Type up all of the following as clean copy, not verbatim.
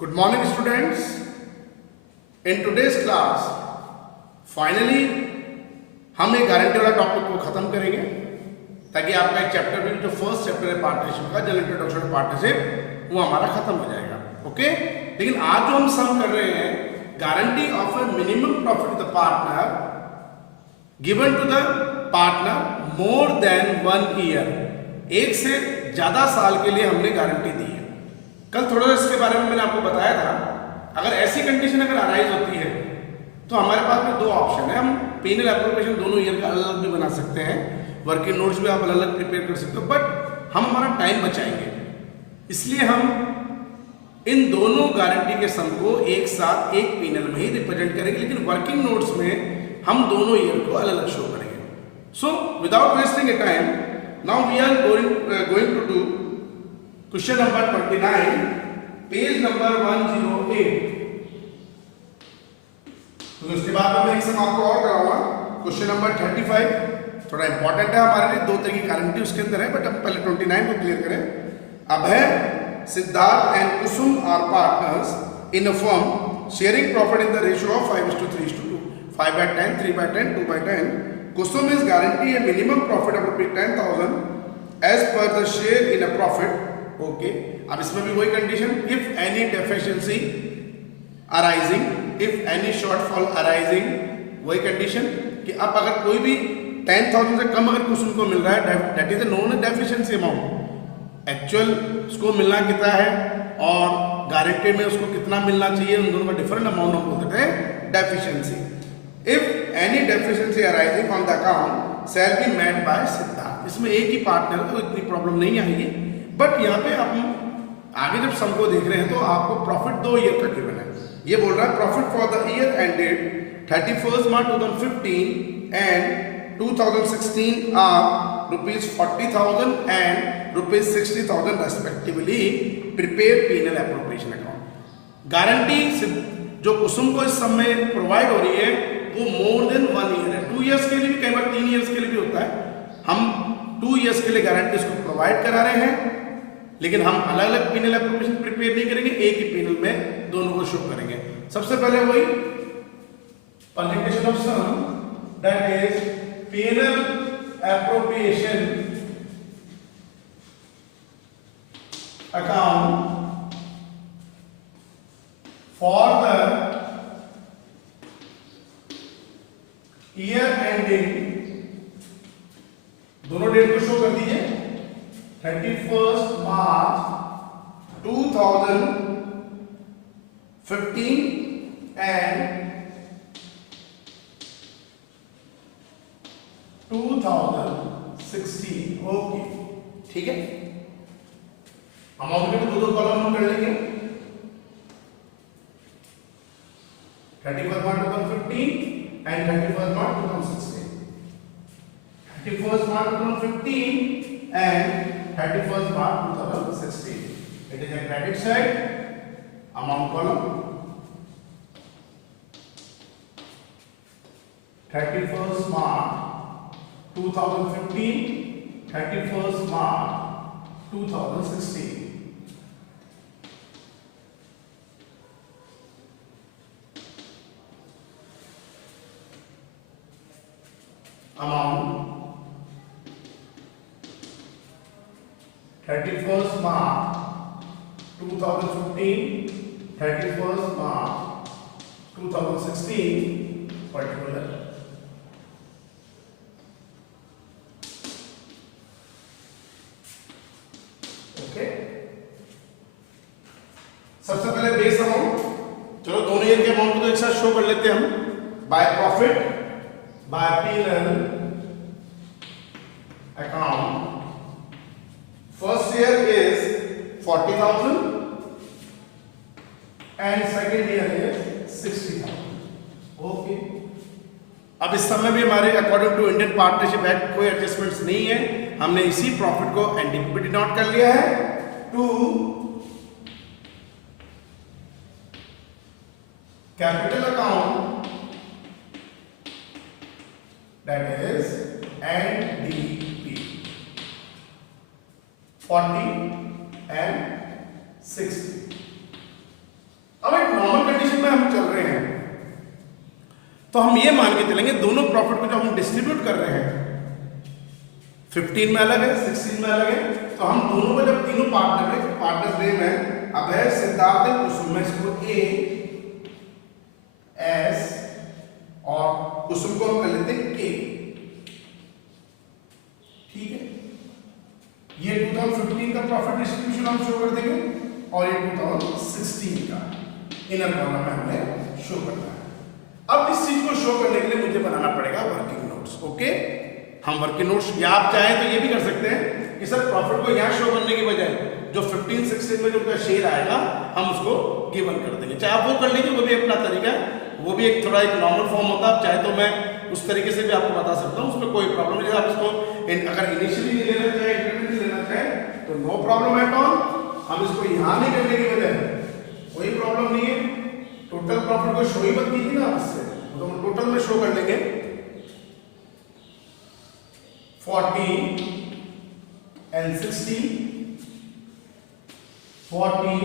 Good morning students. In today's class finally हम एक guarantee वाला टॉपिक को खत्म करेंगे ताकि आपका एक चैप्टर भी जो फर्स्ट चैप्टर है पार्टनरशिप का, जनरल इंट्रोडक्शन टू पार्टनरशिप, वो हमारा खत्म हो जाएगा। ओके, लेकिन आज जो हम सम कर रहे हैं guarantee of a minimum profit the partner given to the partner more than 1 year, एक से ज्यादा साल के लिए हमने गारंटी दी है। कल थोड़ा सा इसके बारे में मैंने आपको बताया था, अगर ऐसी कंडीशन अगर अराइज होती है तो हमारे पास में दो ऑप्शन है। हम पेनल एप्रोप्रिएशन दोनों ईयर का अलग अलग भी बना सकते हैं, वर्किंग नोट्स भी आप अलग अलग प्रिपेयर कर सकते हो, बट हम हमारा टाइम बचाएंगे, इसलिए हम इन दोनों गारंटी के सम को एक साथ एक पेनल में ही रिप्रेजेंट करेंगे, लेकिन वर्किंग नोट्स में हम दोनों ईयर को अलग अलग शो करेंगे। So without wasting a time, now we are going to do question number 29, page number 108। तो उसके बाद मैं एक सम आपको और कराऊंगा, क्वेश्चन नंबर 35। थोड़ा इंपॉर्टेंट है हमारे लिए, दो तरह की गारंटी उसके अंदर है, बट हम पहले 29 को क्लियर करें। अब है Siddharth and Kusum are partners in a firm sharing profit in the ratio of 5:3:2, 5/10, 3/10, 2/10. Kusum is guarantee a minimum profit ऑफ ₹10,000 as per the share in a profit. Okay, अब इसमें भी वही condition, if any deficiency arising, if any shortfall arising, वही condition कि अब अगर कोई भी 10,000 से कम अगर कुसुम को मिल रहा है, that is a known deficiency amount. Actual उसको मिलना कितना है और गारंटी में उसको कितना मिलना चाहिए, उन दोनों का डिफरेंट अमाउंट हम बोलते हैं deficiency. If any deficiency arising on the account shall be met by Siddharth. इसमें एक ही पार्टनर है तो इतनी प्रॉब्लम नहीं आएगी, बट यहाँ पे हम आगे जब सम को देख रहे हैं तो आपको प्रॉफिट 2 ईयर का गिवन है। ये बोल रहा है profit for the year ended 31 March 2015 and 2016 are ₹40,000 and ₹60,000 respectively. Prepare PNL appropriation account. Guarantee जो कुसुम को इस समय प्रोवाइड हो रही है वो मोर देन 1 ईयर है। 2 ईयर्स के लिए भी, कई बार 3 ईयर्स के लिए भी होता है। हम 2 ईयर्स के लिए गारंटी उसको प्रोवाइड करा रहे हैं, लेकिन हम अलग अलग पेनल एप्रोप्रिएशन प्रिपेयर नहीं करेंगे, एक ही पेनल में दोनों को शो करेंगे। सबसे पहले वही permutation of sum, that is PNL appropriation account for the year ending, दोनों डेट को शो कर दीजिए, 31 मार्च 2015 एंड 2016। ओके, ठीक है। अमाउंट के दो कॉलम हम कर लेंगे, 31 March 2015 and 31 March 2016। 31 March 2015 and 31 March 2016. It is a credit side, amount column, 31st March 2015, 31st March 2016. Amount 31st March 2015, 31st March 2016 particular। Okay, सबसे पहले बेस अमाउंट, चलो दोनों ईयर के अमाउंट को तो एक साथ शो कर लेते हैं हम। By profit by panel account, first year is 40,000 and second year is 60,000। Okay, अब इस समय भी हमारे according to Indian partnership act कोई एडजस्टमेंट्स नहीं है, हमने इसी प्रॉफिट को एनडीपी डिनोट कर लिया है to capital account, that is NDP. 40 and 60. तो हम ये मान के चलेंगे दोनों प्रॉफिट को जो हम डिस्ट्रीब्यूट कर रहे हैं 15 में अलग है 16 में अलग है, तो हम दोनों को जब तीनों पार्टनर दे में अभय सिद्धार्थ है कुसुम में इसको ए एस और कुसुम को हम कर लेते हैं के। ठीक है, ये 2015 का प्रॉफिट डिस्ट्रीब्यूशन हम शो कर देंगे और ये 2016 का इनर कॉलम में हमें शो करना है। अब इस चीज को शो करने के लिए मुझे बनाना पड़ेगा वर्किंग नोट्स। ओके, हम वर्किंग नोट्स या आप चाहें तो ये भी कर सकते हैं कि सर प्रॉफिट को यहाँ शो करने की बजाय जो 15-16 में जो उनका शेयर आएगा हम उसको गिवन कर देंगे, चाहे आप वो कर लीजिए, वो भी अपना तरीका है, वो भी एक थोड़ा एक नॉर्मल फॉर्म होता है। आप चाहे तो मैं उस तरीके से भी आपको बता सकता हूँ, उसमें कोई प्रॉब्लम नहीं है। आप इसको अगर इनिशियली नहीं लेना चाहे इंटरमीडिएट लेना चाहे तो नो प्रॉब्लम एट ऑल। हम इसको यहाँ नहीं करने की बजाय कोई प्रॉब्लम नहीं है, टोटल प्रॉफिट को शो ही मत कीजिए ना, इससे तो हम टोटल में शो कर लेंगे 40 and 60 40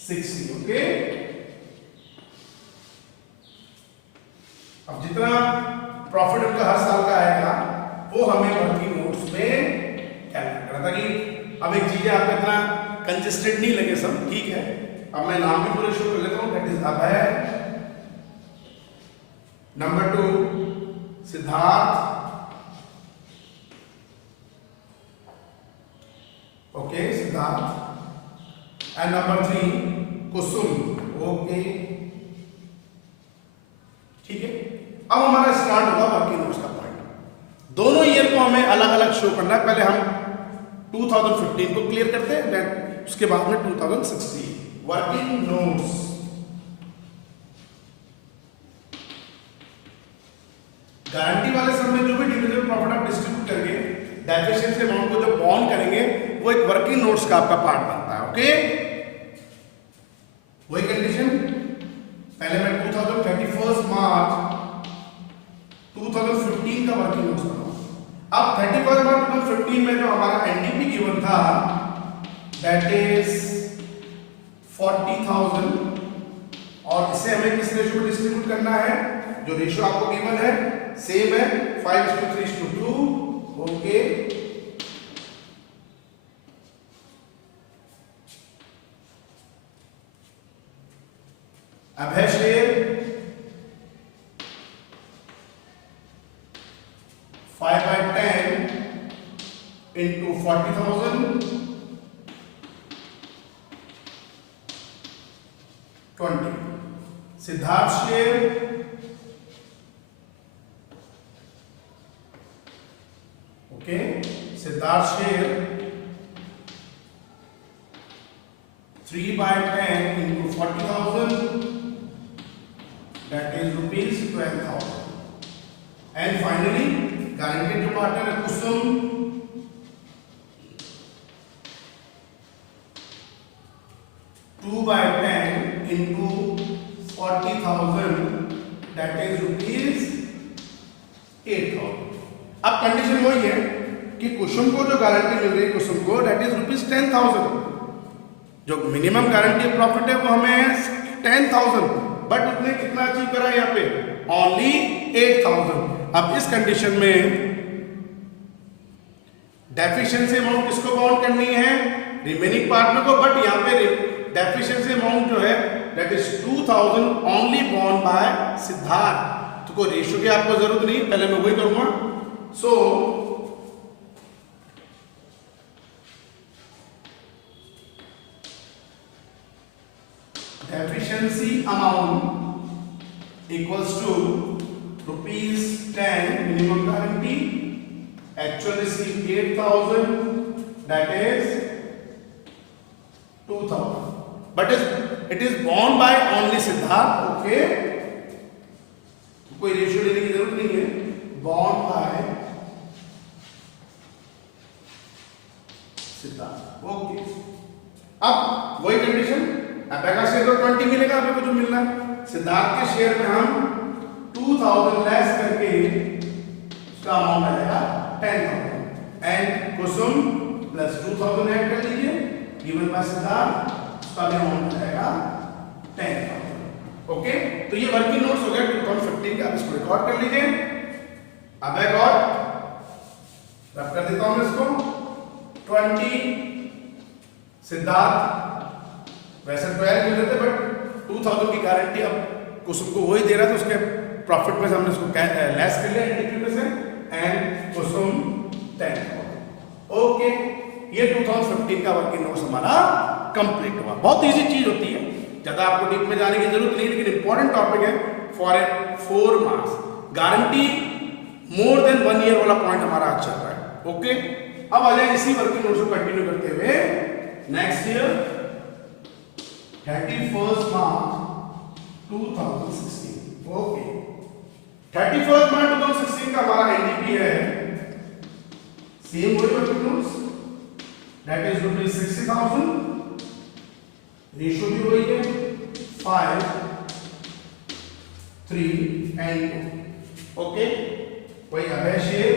60। ओके, अब जितना प्रॉफिट उनका हर साल का आएगा वो हमें वर्किंग नोट्स में कैलकुलेट करना, ताकि अब एक चीज आपको इतना कंजेस्टेड नहीं लगे सब। ठीक है, अब मैं नाम भी पूरे शो कर लेता हूं, that is Abhay, number 2 Siddharth, okay Siddharth, and number 3 Kusum. Okay ठीक है, अब हमारा स्टार्ट होगा वर्किंग नोट्स का पॉइंट। दोनों ईयर को हमें अलग अलग शो करना है। पहले हम 2015 को क्लियर करते हैं, देन उसके बाद में 2016 वर्किंग नोट्स। गारंटी वाले समय जो भी डिविजिबल प्रॉफिट आप डिस्ट्रीब्यूट करेंगे, डेफिशिएंसी अमाउंट को जो बॉन्ड करेंगे वो एक वर्किंग नोट्स का आपका पार्ट बनता है। ओके, वही कंडीशन पहले मैं 31 मार्च 2015 का वर्किंग नोट्स बनाऊंगा। अब 31 मार्च 2015 में जो हमारा एनडीपी गिवन था दैट इज 40,000 और इसे हमें किस रेशियो में डिस्ट्रीब्यूट करना है, जो रेशियो आपको गिवन है सेम है 5:3:2। ओके, अब है share 5/10 into 40,000 20। Siddharth share okay, Siddharth share 3/10 into 40,000 that is rupees 12,000। and finally guaranteed जो पार्टनर है कुसुम 2/10 into 40,000 that is rupees 8,000। अब कंडीशन वही है कि कुसुम को जो गारंटी मिल रही है कुसुम को दैट इज रुपीज 10,000। जो मिनिमम गारंटी प्रॉफिट है वो हमें 10,000, बट उसने कितना अचीव करा है यहाँ पे ओनली 8,000। अब इस कंडीशन में डेफिशिएंसी अमाउंट किसको बाउंड करनी है, रिमेनिंग पार्टनर को, बट यहाँ पे डेफिशिएंसी अमाउंट जो है that is 2,000 only bound by Siddharth. तो कोई रेशियो की आपको जरूरत नहीं, पहले मैं वही करूंगा। सो deficiency amount equals to rupees 10 minimum guarantee, actual received 8,000 that is 2,000, but it is borne by only Siddharth। okay, कोई रेशियो लेने की जरूरत नहीं है, borne by सिद्धार्थ। ओके, अब वही कंडीशन, अभय का शेयर तो 20 मिलेगा, अभय को जो मिलना है, सिद्धार्थ के शेयर में हम 2,000 लेस करके उसका अमाउंट आएगा 10,000 एंड कुसुम प्लस 2,000 ऐड कर लीजिए गिवन बाय सिद्धार्थ, उसका भी अमाउंट आएगा 10,000। ओके, तो तो ये वर्किंग नोट्स हो गया 2015 का। अब इसको रिकॉर्ड कर लीजिए। अब रिकॉर्ड रब कर देता हूं मैं इसको 20 सिद्धार्थ, वैसे 12 मिल रहे थे बट 2000 की गारंटी अब कुसुम को वही दे रहा था, उसके प्रॉफिट में से हमने उसको लेस कर लिया एनडीपी में से, एंड कुसुम 10,000। ओके, ये 2015 का वर्किंग नोट्स हमारा कंप्लीट हुआ। बहुत इजी चीज होती है, ज्यादा आपको डीप में जाने की जरूरत नहीं, लेकिन इंपॉर्टेंट टॉपिक है for 4 marks. Guarantee more than 1 year वाला पॉइंट हमारा आज चल रहा है। ओके, अब आ जाए इसी वर्किंग नोट्स को कंटिन्यू करते हुए next year 31 March 2016। Okay, 31 March 2016 का हमारा एनडीपी है सेम वही working notes, that is rupees 60,000, ratio भी वही है 5, 3 एंड 2। ओके, वही Abhay share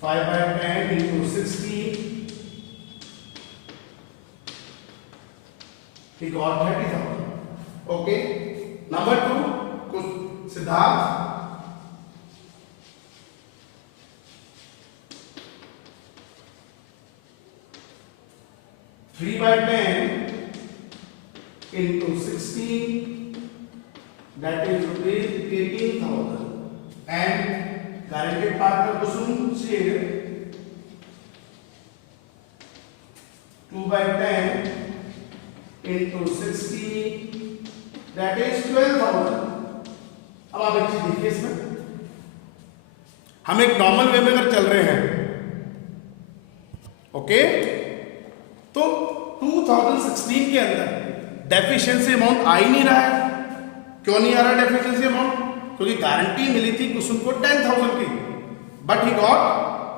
5/10 into 60, he got 30,000। Okay, number 2 Siddharth 3/10 into 16, that is rupees 18,000, and guaranteed partner Kusum share 2/10 into 60, that is 12,000। अब आप एक चीज देखिए, इसमें हम एक नॉर्मल वे में अगर चल रहे हैं, ओके, तो 2016 के अंदर डेफिशिएंसी अमाउंट आ ही नहीं रहा है। क्यों नहीं आ रहा डेफिशिएंसी अमाउंट? क्योंकि गारंटी मिली थी कुसुम को 10,000 की, but he got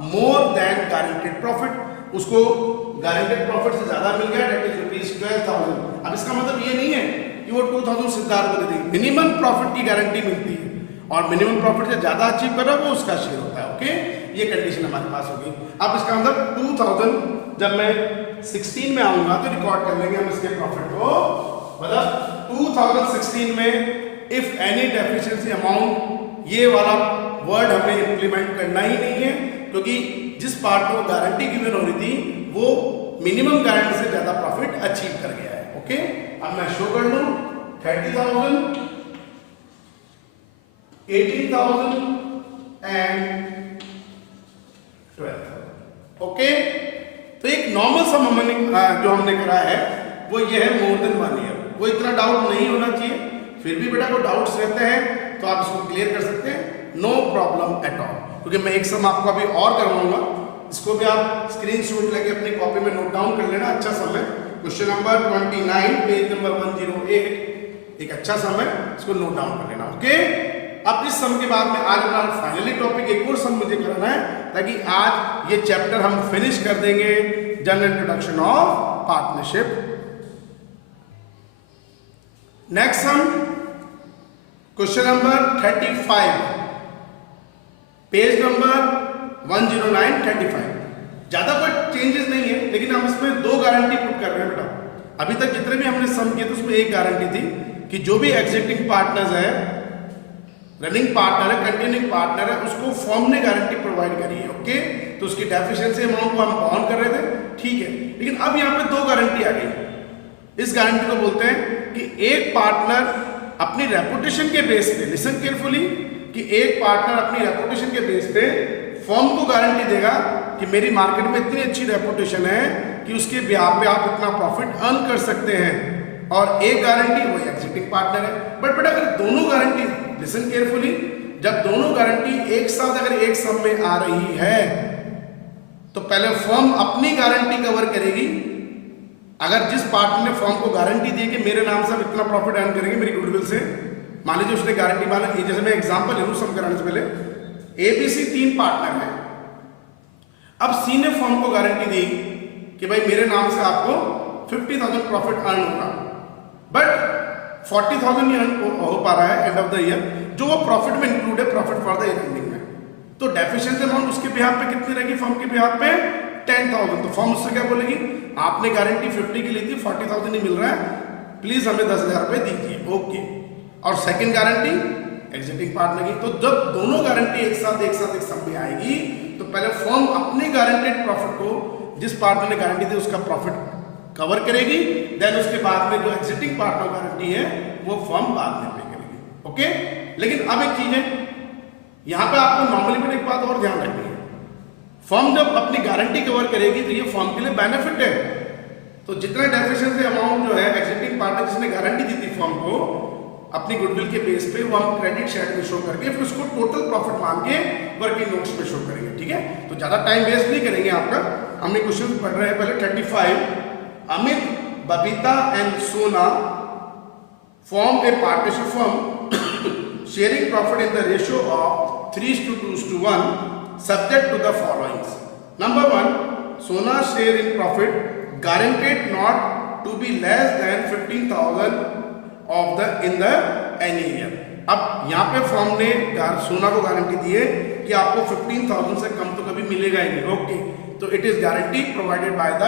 more than guaranteed profit. उसको गारंटेड प्रॉफिट से ज्यादा मिल गया, दैट इज रुपीज 12,000। अब इसका मतलब ये नहीं है कि वो 2,000 सिद्धार्थ को दे देगी, मिनिमम प्रॉफिट की गारंटी मिलती है, और मिनिमम प्रॉफिट से ज्यादा अचीव कर रहा है वो उसका शेयर होता है। ओके, ये कंडीशन हमारे पास होगी। अब इसका मतलब 2000 जब मैं 16 में आऊंगा तो रिकॉर्ड कर लेंगे हम इसके प्रॉफिट को, मतलब 2016 में इफ एनी डेफिशिएंसी अमाउंट, ये वाला वर्ड हमें इंप्लीमेंट करना ही नहीं है, क्योंकि जिस पार्ट को गारंटी गिवन हो रही थी वो मिनिमम गारंटी से ज्यादा प्रॉफिट अचीव कर गया है। ओके, अब मैं शो कर लूं 30,000, 18,000 एंड 12,000। ओके, तो एक नॉर्मल सम जो हमने करा है वो ये है मोर देन 1 ईयर। वो इतना डाउट नहीं होना चाहिए, फिर भी बेटा को डाउट्स रहते हैं तो आप इसको क्लियर कर सकते हैं, नो प्रॉब्लम एट ऑल। क्योंकि मैं एक सम आपको अभी और करवाऊंगा, इसको भी आप स्क्रीनशॉट लेके अपनी कॉपी में नोट डाउन कर लेना। अच्छा सम है, क्वेश्चन नंबर 29 पेज नंबर 108, एक अच्छा सम है, इसको नोट डाउन कर लेना। ओके, अब इस सम के बाद में आज हमारा फाइनली टॉपिक एक और सम मुझे करना है, ताकि आज ये चैप्टर हम फिनिश कर देंगे, general introduction of partnership. Next sum question number 35 page number 109-35। ज्यादा कोई चेंजेस नहीं है, लेकिन हम इसमें 2 गारंटी पुट कर रहे हैं बेटा। अभी तक जितने भी हमने सम किए थे उसमें एक गारंटी थी कि जो भी एग्जिस्टिंग पार्टनर्स है, रनिंग पार्टनर है, कंटिन्यूइंग पार्टनर है, उसको फर्म ने गारंटी प्रोवाइड करी है। ओके, तो उसकी डेफिशिएंसी अमाउंट को हम ऑन कर रहे थे, ठीक है। लेकिन अब यहाँ पे 2 गारंटी आ गई। इस गारंटी को बोलते हैं कि एक पार्टनर अपनी रेपुटेशन के बेस पे, लिसन केयरफुली, कि एक पार्टनर अपनी रेपुटेशन के बेस पे फर्म को गारंटी देगा कि मेरी मार्केट में इतनी अच्छी रेपुटेशन है कि उसके ब्याह पे आप इतना प्रॉफिट अर्न कर सकते हैं। और एक गारंटी वो एग्जिस्टिंग पार्टनर है। बट बेटा अगर दोनों गारंटी, लिसन केयरफुली, जब दोनों गारंटी एक साथ अगर एक सम में आ रही है तो पहले फर्म अपनी गारंटी कवर करेगी। अगर जिस पार्टनर ने फर्म को गारंटी दी कि मेरे नाम से हम इतना प्रॉफिट अर्न करेंगे मेरी गुडविल से, मान लीजिए उसने गारंटी माना, जैसे मैं एग्जांपल ले लूं सम कराने से पहले, एबीसी 3 पार्टनर है। अब सी ने फर्म को गारंटी दी कि भाई मेरे नाम से आपको 50,000 प्रॉफिट अर्न होगा, बट 40,000 ही अर्न हो पा रहा है एंड ऑफ द ईयर, जो वो प्रॉफिट में इंक्लूड है, profit for the year ending में। तो डेफिशिएंसी अमाउंट उसके बिहाफ पे कितनी रहेगी? फर्म के बिहाफ पे 10,000, तो फर्म उससे क्या बोलेगी, आपने गारंटी 50 की ली थी, 40,000 ही मिल रहा है, प्लीज हमें 10,000 रुपए दीजिए, ओके। और सेकंड गारंटी एग्जिटिंग पार्टनर की। तो जब दोनों गारंटी एक साथ एक सम में आएगी तो पहले फर्म अपने गारंटेड प्रॉफिट को, जिस पार्टनर ने गारंटी दी उसका प्रॉफिट कवर करेगी, देन उसके बाद में जो एग्जिटिंग पार्टनर गारंटी है वो फर्म बाद में पे करेगी, ओके। लेकिन अब एक चीज है, यहां पे आपको नॉर्मली भी एक बात और ध्यान रखनी है, फर्म जब अपनी गारंटी कवर करेगी तो ये फर्म के लिए बेनिफिट है। तो जितना डेफिशिएंसी अमाउंट जो है एग्जिटिंग पार्टनर जिसने गारंटी दी थी फर्म को अपनी गुडविल के बेस पे, वो हम क्रेडिट शेयर में शो करके फिर उसको टोटल प्रॉफिट मान के वर्किंग नोट्स में शो करेंगे, ठीक है। तो ज्यादा टाइम वेस्ट नहीं करेंगे आपका, हमने क्वेश्चन पढ़ रहे हैं पहले 35। Amit, Babita and Sona form a partnership firm sharing profit in the ratio of 3:2:1 subject to the followings. Number 1, Sona share in profit guaranteed not to be less than 15,000 of the in the any year। अब यहाँ पे firm ने सोना को guarantee दी है कि आपको 15,000 से कम तो कभी मिलेगा ही नहीं, ओके। तो it is guarantee provided by the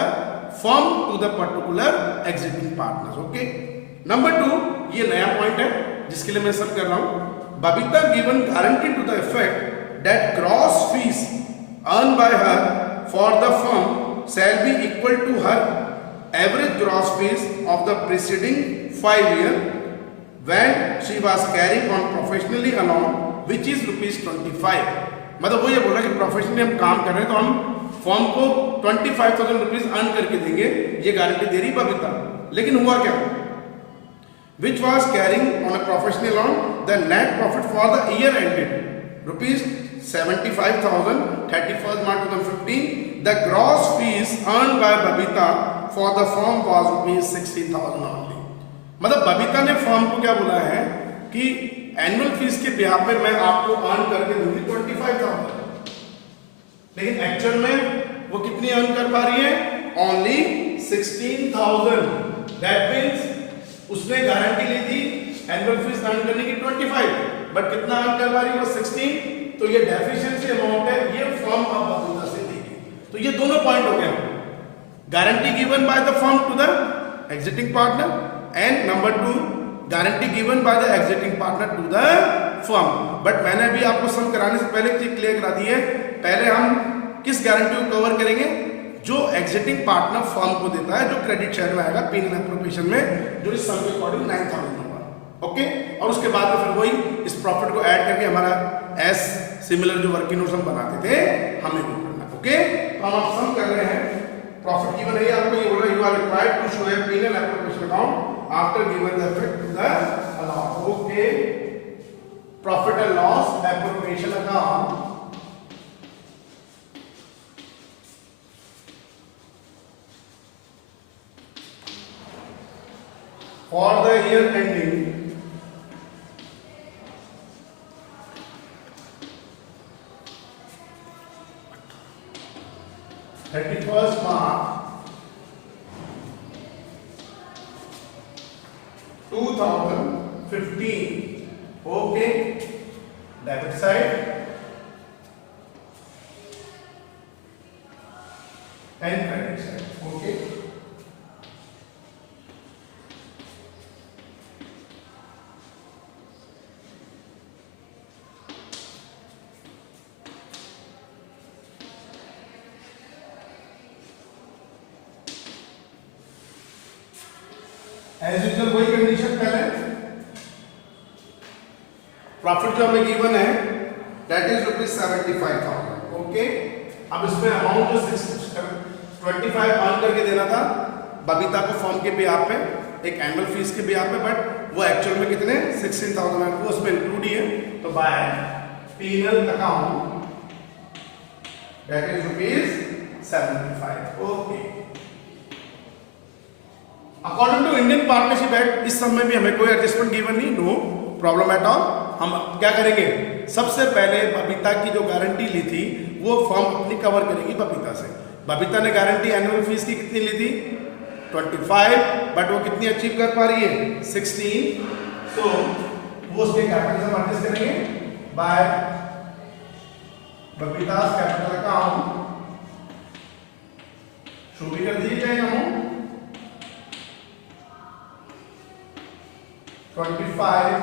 firm to the particular exiting partners, okay. Number 2, ये नया पॉइंट है जिसके लिए मैं सब कर रहा हूं। Babita given guarantee to the effect that gross fees earn by her for the firm shall be equal to her average gross fees of the preceding 5 years when she was carrying on professionally alone, which is ₹25। मतलब वो ये बोल रहा है कि professionally हम काम कर रहे हैं तो हम फर्म को 25,000 रुपीज अर्न करके देंगे, ये गारंटी दे रही बबीता। लेकिन हुआ क्या, which was carrying on a professional loan, the net profit for the year ended ₹75,000 31st March 2015। The gross fees earned by Babita for the firm was ₹16,000 only। मतलब बबीता ने फर्म को क्या बोला है कि एनुअल फीस के ब्याज पे मैं आपको अर्न करके दूंगी 25,000, लेकिन एक्चुअल में वो कितनी अर्न कर पा रही है, ओनली 16,000। दैट मीन्स उसने गारंटी ली थी एनुअल फीस अर्न करने की 25, बट कितना अर्न कर पा रही है वो 16। तो ये डेफिशिएंसी अमाउंट है, ये फर्म अब बबीता से देगी। तो ये दोनों पॉइंट हो गया, guarantee given by the firm to the exiting partner and number 2 guarantee given by the exiting partner to the firm. But मैंने अभी आपको सम कराने से पहले चीज क्लियर करा दी है, पहले हम किस गारंटी को कवर करेंगे, जो एग्जिटिंग पार्टनर फर्म को देता है, जो क्रेडिट शेयर में आएगा पेनल एप्रोप्रिएशन में, जो इस सम के अकॉर्डिंग 9,000 होगा, ओके। और उसके बाद में फिर वही इस प्रॉफिट को ऐड करके हमारा एस सिमिलर जो वर्किंग नोट्स हम बनाते थे हमें वो करना, ओके। तो हम सम कर रहे हैं, प्रॉफिट गिवन है आपको, ये बोल रहा है you are required to show a penal appropriation account after given the effect to the allowance, okay. Profit and loss appropriation account for the year ending 31st March 2015, okay, debit side and credit side, okay। As usual वही condition पहले, profit जो हमें given है that is ₹75,000, okay. अब इसमें amount जो 25 earn करके देना था बबीता को फर्म के ब्याज पे, एक एनुअल फीस के ब्याज पे, बट वो एक्चुअल में कितने 16,000 है, वो उसमें इंक्लूड ही है। तो by panel account that is ₹75, okay. According to Indian partnership act इस समय भी हमें कोई एडजस्टमेंट गिवन नहीं, नो प्रॉब्लम एट ऑल। हम क्या करेंगे, सबसे पहले बबीता की जो गारंटी ली थी वो फर्म अपनी कवर करेगी बबीता से। बबीता ने गारंटी एनुअल फीस की कितनी ली थी 25, बट वो कितनी अचीव कर पा रही है 16। तो वो उसके कैपिटल से एडजस्ट करेंगे बाय बबीता's कैपिटल अकाउंट शो भी कर दीजिए क्या amount 25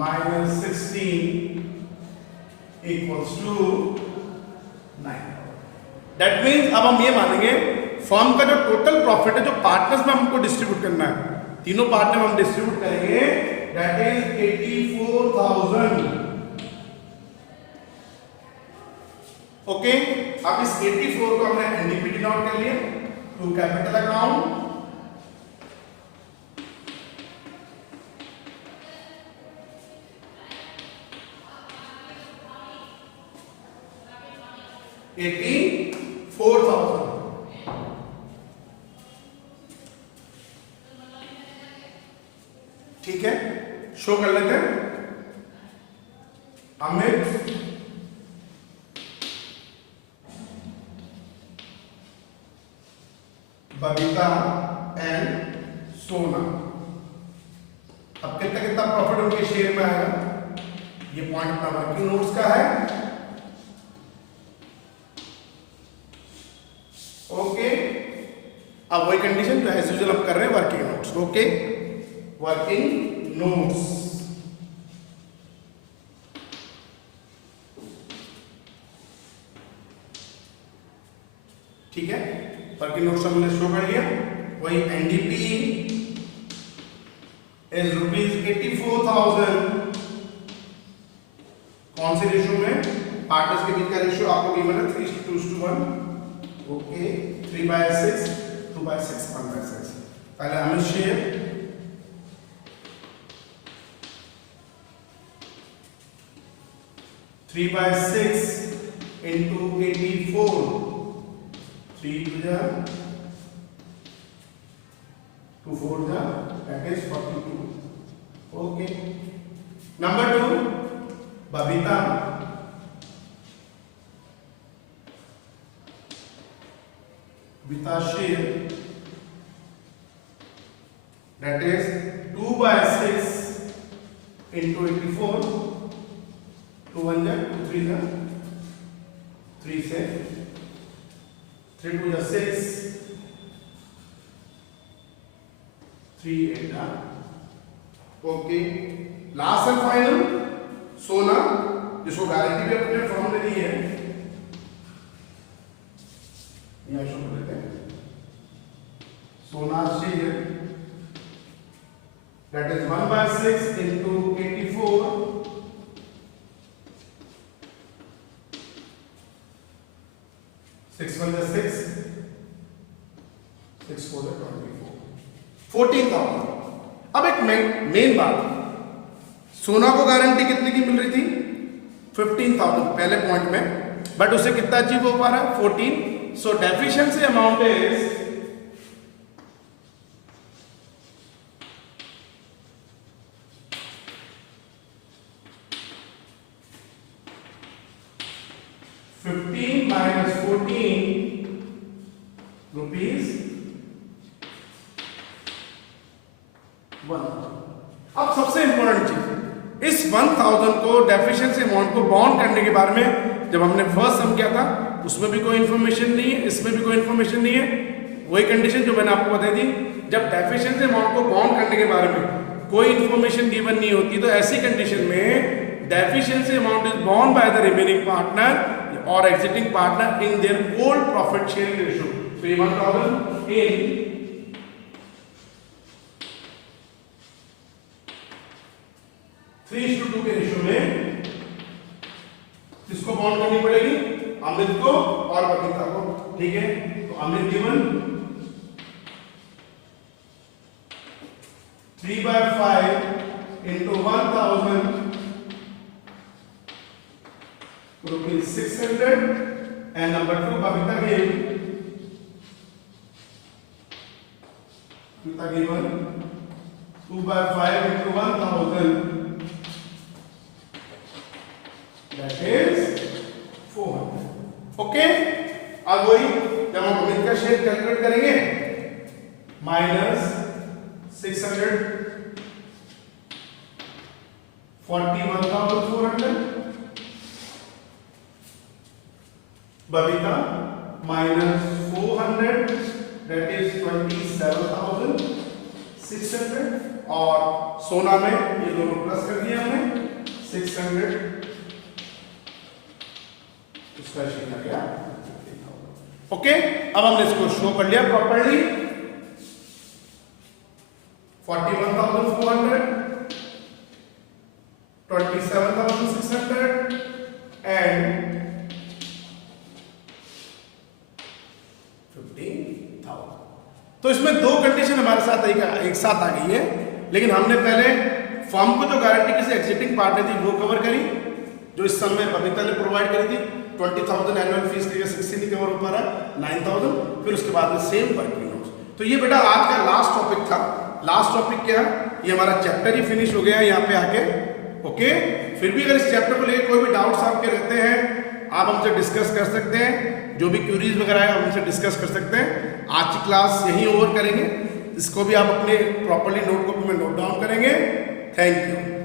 minus 16 equals to 9. That means अब हम ये मानेंगे फर्म का जो टोटल प्रॉफिट है जो पार्टनर्स में हमको डिस्ट्रीब्यूट करना है, तीनों पार्टनर में हम डिस्ट्रीब्यूट करेंगे, that is 84,000. ओके, अब इस 84 को हमने एनडीपी डिनोट कर लिया टू कैपिटल अकाउंट, $84,000. ठीक है, शो कर लेते हैं। अमित, बबीता एंड सोना। अब कितना कितना प्रॉफिट उनके शेयर में आएगा, ये पॉइंट अपना वर्किंग नोट्स का है। ओके, अब वही कंडीशन जो एज यूजुअल हम कर रहे हैं working notes. Okay, working notes ठीक है, वर्किंग नोट्स हमने शो कर लिया। वही एनडीपी इज ₹84,000। कौन से रेशियो में, पार्टनर्स के बीच का रेशियो आपको गिवन है 3:2:1। ओके, 3/6, 2/6, 1/6। पहले हमें share 3/6 into 84, 3 to the 2 4 the that is 42. Okay, number 2 Babita, share that is 2/6 into 84, 2 1 जा 2 3 जा 3 से 3 2 जा 6, 3 8 जा। ओके, लास्ट एंड फाइनल सोना, जिसको गारंटी भी अपने फॉर्म में दी है, यहाँ शो कर देते हैं। सोना शेयर that is 1/6 into 84, 6 1 6, 6 4 24, 14,000। अब एक मेन बात, सोना को गारंटी कितने की मिल रही थी 15,000 पहले पॉइंट में, बट उसे कितना अचीव हो पा रहा है 14। सो deficiency amount is 15 minus 14 rupees 1। अब सबसे इंपॉर्टेंट चीज, इस 1000 को डेफिशिएंसी अमाउंट को बाउंड करने के बारे में जब हमने फर्स्ट सम किया था उसमें भी कोई इंफॉर्मेशन नहीं है, इसमें भी कोई इंफॉर्मेशन नहीं है। वही कंडीशन जो मैंने आपको बताई थी, जब डेफिशिएंसी अमाउंट को बाउंड करने के बारे में कोई इंफॉर्मेशन गिवन नहीं होती, तो ऐसी कंडीशन में deficiency amount is bound by the remaining partner or exiting partner in their old profit sharing ratio. So ये 1000 in 3:2 के रेशियो में किसको बाउंड करनी पड़ेगी, अमृत को और बबीता को। ठीक है, तो अमृत given 3/5 into 1000 rupees 600, and number 2 Babita given 2/5 into 1000, that is 400। Okay, अब वही जब हम अमित का शेयर कैलकुलेट करेंगे माइनस 600 41,400, बबीता माइनस 400 600 और सोना में ये दोनों प्लस कर दिए हमने 600 इसका शेयर आ गया। ओके, अब हमने इसको शो कर लिया प्रॉपर्ली 41,400 27,600 एंड 15,000। तो इसमें दो कंडीशन हमारे साथ एक साथ आ गई है, लेकिन हमने पहले फर्म को जो गारंटी किसी एग्जिस्टिंग पार्टनर थी वो कवर करी, जो इस समय बबीता ने प्रोवाइड करी थी 20,000 एनुअल फीस के 16 कवर हो पा रहा है 9,000, फिर उसके बाद में सेम वर्किंग नोट्स। तो ये बेटा आज का लास्ट टॉपिक था। लास्ट टॉपिक क्या, ये हमारा चैप्टर ही फिनिश हो गया यहाँ पे आके। ओके, फिर भी अगर इस चैप्टर को लेकर कोई भी डाउट्स आपके रहते हैं आप हमसे डिस्कस कर सकते हैं, जो भी क्यूरीज वगैरह है आप हमसे डिस्कस कर सकते हैं। आज की क्लास यहीं ओवर करेंगे, इसको भी आप अपने प्रॉपर्ली नोटबुक में नोट डाउन करेंगे। Thank you.